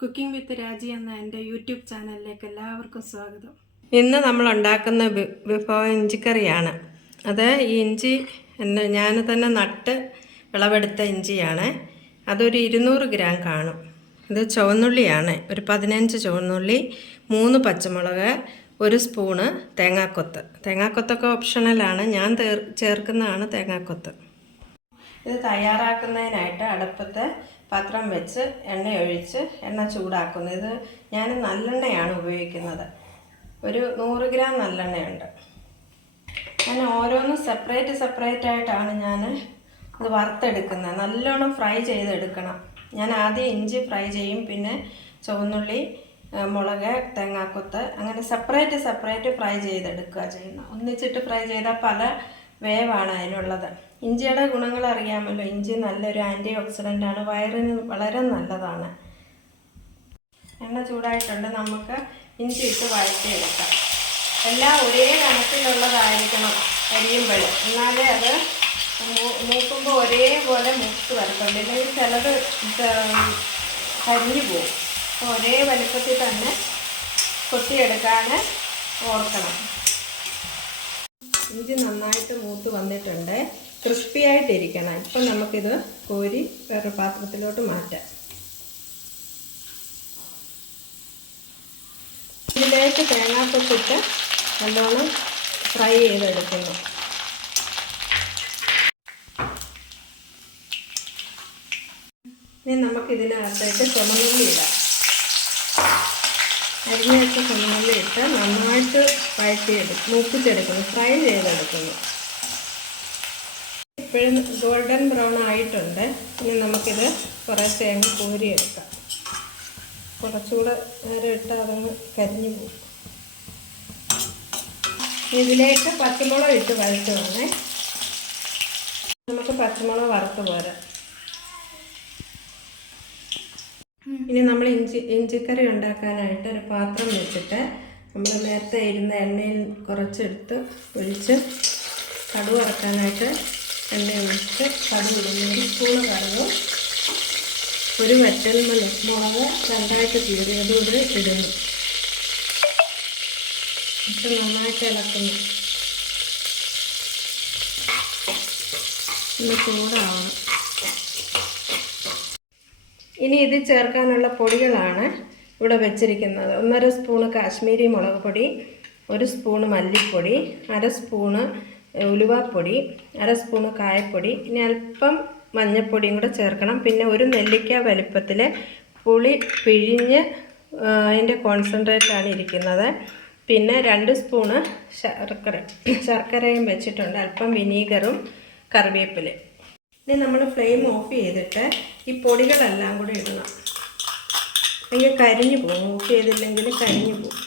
Cooking വിത്ത് രാജി എന്ന എൻ്റെ യൂട്യൂബ് ചാനലിലേക്ക് എല്ലാവർക്കും സ്വാഗതം. ഇന്ന് നമ്മൾ ഉണ്ടാക്കുന്ന വിഭവം ഇഞ്ചിക്കറിയാണ്. അത് ഈ ഇഞ്ചി ഞാൻ തന്നെ നട്ട് വിളവെടുത്ത ഇഞ്ചിയാണ്. അതൊരു 200 ഗ്രാം കാണും. ഇത് ചുവന്നുള്ളിയാണ്, ഒരു 15 ചുവന്നുള്ളി, 3 പച്ചമുളക്, 1 സ്പൂണ് തേങ്ങാക്കൊത്ത്. തേങ്ങാക്കൊത്തൊക്കെ ഓപ്ഷണലാണ്, ഞാൻ ചേർക്കുന്നതാണ് തേങ്ങാക്കൊത്ത്. ഇത് തയ്യാറാക്കുന്നതിനായിട്ട് അടുപ്പത്ത് പാത്രം വെച്ച് എണ്ണ ഒഴിച്ച് എണ്ണ ചൂടാക്കുന്നു. ഇത് ഞാൻ നല്ലെണ്ണയാണ് ഉപയോഗിക്കുന്നത്. ഒരു 100 ഗ്രാം നല്ലെണ്ണയുണ്ട്. ഞാൻ ഓരോന്നും സെപ്പറേറ്റ് ആയിട്ടാണ് ഞാൻ ഇത് വറുത്തെടുക്കുന്നത്. നല്ലോണം ഫ്രൈ ചെയ്തെടുക്കണം. ഞാൻ ആദ്യം ഇഞ്ചി ഫ്രൈ ചെയ്യും, പിന്നെ ചുവന്നുള്ളി, മുളക്, തേങ്ങാക്കൊത്ത്, അങ്ങനെ സെപ്പറേറ്റ് ഫ്രൈ ചെയ്തെടുക്കുക ചെയ്യുന്നത്. ഒന്നിച്ചിട്ട് ഫ്രൈ ചെയ്താൽ പല വേവാണ് അതിനുള്ളത്. ഇഞ്ചിയുടെ ഗുണങ്ങൾ അറിയാമല്ലോ. ഇഞ്ചി നല്ലൊരു ആൻറ്റി ഓക്സിഡൻ്റാണ്, വയറിന് വളരെ നല്ലതാണ്. എണ്ണ ചൂടായിട്ടുണ്ട്, നമുക്ക് ഇഞ്ചി ഇട്ട് വഴറ്റിയെടുക്കാം. എല്ലാം ഒരേ കണക്കിലുള്ളതായിരിക്കണം കരിയുമ്പോൾ, എന്നാലേ അത് മൂക്കുമ്പോൾ ഒരേപോലെ മൂത്ത് വരത്തുള്ളൂ. ഇല്ലെങ്കിൽ ചിലത് കരിഞ്ഞു പോകും. അപ്പോൾ ഒരേ വലുപ്പത്തിൽ തന്നെ കൊത്തിയെടുക്കാൻ ഓർക്കണം. ഇഞ്ചി നന്നായിട്ട് മൂത്ത് വന്നിട്ടുണ്ട്, ക്രിസ്പി ആയിട്ടിരിക്കണം. ഇപ്പം നമുക്കിത് കോരി വേറെ പാത്രത്തിലോട്ട് മാറ്റാം. ഇതിലേക്ക് തേങ്ങാക്കൊത്തിട്ട് നല്ലോണം ഫ്രൈ ചെയ്തെടുക്കുന്നു. ഇനി നമുക്കിതിനകത്തേക്ക് ചുമന്നുള്ളി ഇടാം. അരിഞ്ഞ് വെച്ച ചുമന്നുള്ളി ഇട്ട് നന്നായിട്ട് മൂപ്പിച്ചെടുക്കുന്നു, ഫ്രൈ ചെയ്തെടുക്കുന്നു. ഇപ്പോഴും ഗോൾഡൻ ബ്രൗൺ ആയിട്ടുണ്ട്. ഇനി നമുക്കിത് കുറച്ച് അങ്ങ് കോരിയെടുക്കാം. കുറച്ചുകൂടെ നേരം ഇട്ട് അതങ്ങ് കരിഞ്ഞു പോകും. ഇതിലേക്ക് പച്ചമുളക് ഇട്ട് വഴറ്റുവാണേ. നമുക്ക് പച്ചമുളക് വറുത്ത് പോരാം. ഇനി നമ്മൾ ഇഞ്ചിക്കറി ഉണ്ടാക്കാനായിട്ട് ഒരു പാത്രം വെച്ചിട്ട് നമ്മൾ നേരത്തെ ഇരുന്ന എണ്ണയിൽ കുറച്ചെടുത്ത് ഒഴിച്ച് കടുക് വറക്കാനായിട്ട് എണ്ണ ഒഴിച്ച് കടുക് ഇടുന്നു. 1 സ്പൂണ് കടുക്, 1 വറ്റൽ മുളക് രണ്ടായിട്ട് കീറിയതൂടെ ഇടുന്നു. ഇട്ട് നന്നായിട്ട് ഇളക്കുന്നു. ഒന്ന് ചൂടാവണം. ഇനി ഇത് ചേർക്കാനുള്ള പൊടികളാണ് ഇവിടെ വെച്ചിരിക്കുന്നത്. 1.5 സ്പൂണ് കാശ്മീരി മുളക് പൊടി, 1 സ്പൂണ് മല്ലിപ്പൊടി, 1/2 സ്പൂണ് ഉലുവാപ്പൊടി, 1/2 സ്പൂണ് കായപ്പൊടി, ഇനി അല്പം മഞ്ഞൾപ്പൊടിയും കൂടെ ചേർക്കണം. പിന്നെ 1 നെല്ലിക്ക വലിപ്പത്തിൽ പുളി പിഴിഞ്ഞ് അതിൻ്റെ കോൺസെൻട്രേറ്റാണ് ഇരിക്കുന്നത്. പിന്നെ 2 സ്പൂണ് ശർക്കരയും വെച്ചിട്ടുണ്ട്, അല്പം വിനീഗറും കറിവേപ്പിലയും. ഇനി നമ്മൾ ഫ്ലെയിം ഓഫ് ചെയ്തിട്ട് ഈ പൊടികളെല്ലാം കൂടി ഇടണം. അല്ലെങ്കിൽ കരിഞ്ഞു പോകും, ഓഫ് ചെയ്തില്ലെങ്കിൽ കരിഞ്ഞു പോകും.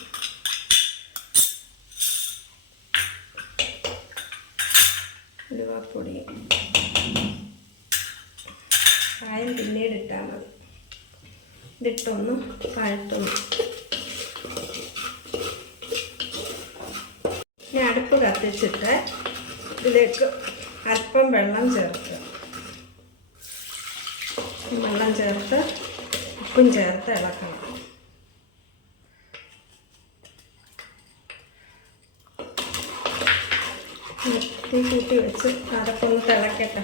ഉലുവാപ്പൊടി, കായം പിന്നീട് ഇട്ടാൽ മതി. ഇതിട്ടൊന്ന് കഴട്ടുന്നു. ഇനി അടുപ്പ് കത്തിച്ചിട്ട് ഇതിലേക്ക് അല്പം വെള്ളം ചേർക്കുക. വെള്ളം ചേർത്ത് ഉപ്പും ചേർത്ത് ഇളക്കണം. തീ കൂട്ടി വെച്ച് അതൊക്കെ ഒന്ന് തിളക്കട്ടെ.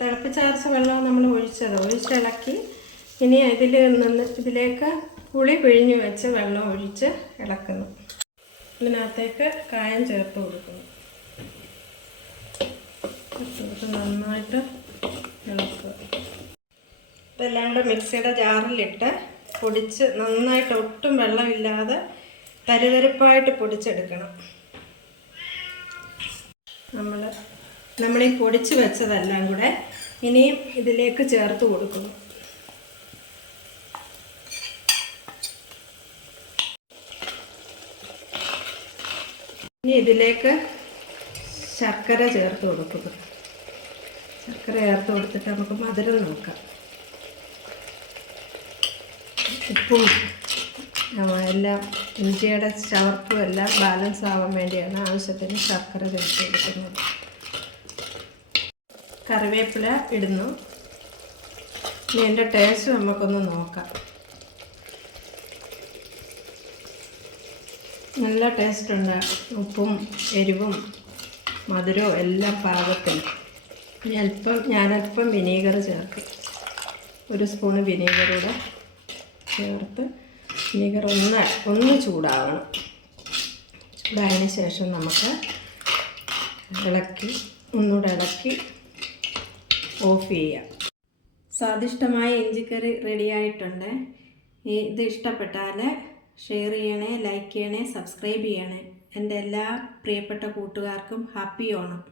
തിളപ്പിച്ചാർച്ച വെള്ളം നമ്മൾ ഒഴിച്ചിളക്കി. ഇനി ഇതിലേക്ക് പുളി പിഴിഞ്ഞ് വെച്ച് വെള്ളം ഒഴിച്ച് ഇളക്കുന്നു. ഇതിനകത്തേക്ക് കായം ചേർത്ത് കൊടുക്കുന്നു. നന്നായിട്ട് ഇളക്കുക. ഇതെല്ലാം കൂടെ മിക്സിയുടെ ജാറിലിട്ട് പൊടിച്ച് നന്നായിട്ട് ഒട്ടും വെള്ളമില്ലാതെ തരിതരിപ്പായിട്ട് പൊടിച്ചെടുക്കണം. നമ്മളീ പൊടിച്ച് വെച്ചതെല്ലാം കൂടെ ഇനിയും ഇതിലേക്ക് ചേർത്ത് കൊടുക്കുന്നു. ഇനി ഇതിലേക്ക് ശർക്കര ചേർത്ത് കൊടുക്കുന്നു. ശർക്കര ചേർത്ത് കൊടുത്തിട്ട് നമുക്ക് മധുരം നോക്കാം. ഉപ്പും എല്ലാം ഇഞ്ചിയുടെ ചവർപ്പും എല്ലാം ബാലൻസ് ആവാൻ വേണ്ടിയാണ് ആവശ്യത്തിന് ശർക്കര ചേർത്ത് കൊടുക്കുന്നത്. കറിവേപ്പില ഇടുന്നു. ഇനി എൻ്റെ ടേസ്റ്റ് നമുക്കൊന്ന് നോക്കാം. നല്ല ടേസ്റ്റ് ഉണ്ട്. ഉപ്പും എരിവും മധുരവും എല്ലാം പാകത്തിന്. ഞാനല്പം വിനീഗർ ചേർക്കും. 1 സ്പൂണ് വിനീഗറൂടെ ചേർത്ത് വിനീഗർ ഒന്ന് ചൂടാവണം. ചൂടായതിന് ശേഷം നമുക്ക് ഒന്നുകൂടെ ഇളക്കി ഓഫ് ചെയ്യാം. സ്വാദിഷ്ടമായ ഇഞ്ചിക്കറി റെഡിയായിട്ടുണ്ട്. ഇത് ഇഷ്ടപ്പെട്ടാൽ ഷെയർ ചെയ്യണേ, ലൈക്ക് ചെയ്യണേ, സബ്സ്ക്രൈബ് ചെയ്യണേ. എൻ്റെ എല്ലാ പ്രിയപ്പെട്ട കൂട്ടുകാർക്കും ഹാപ്പി ഓണം.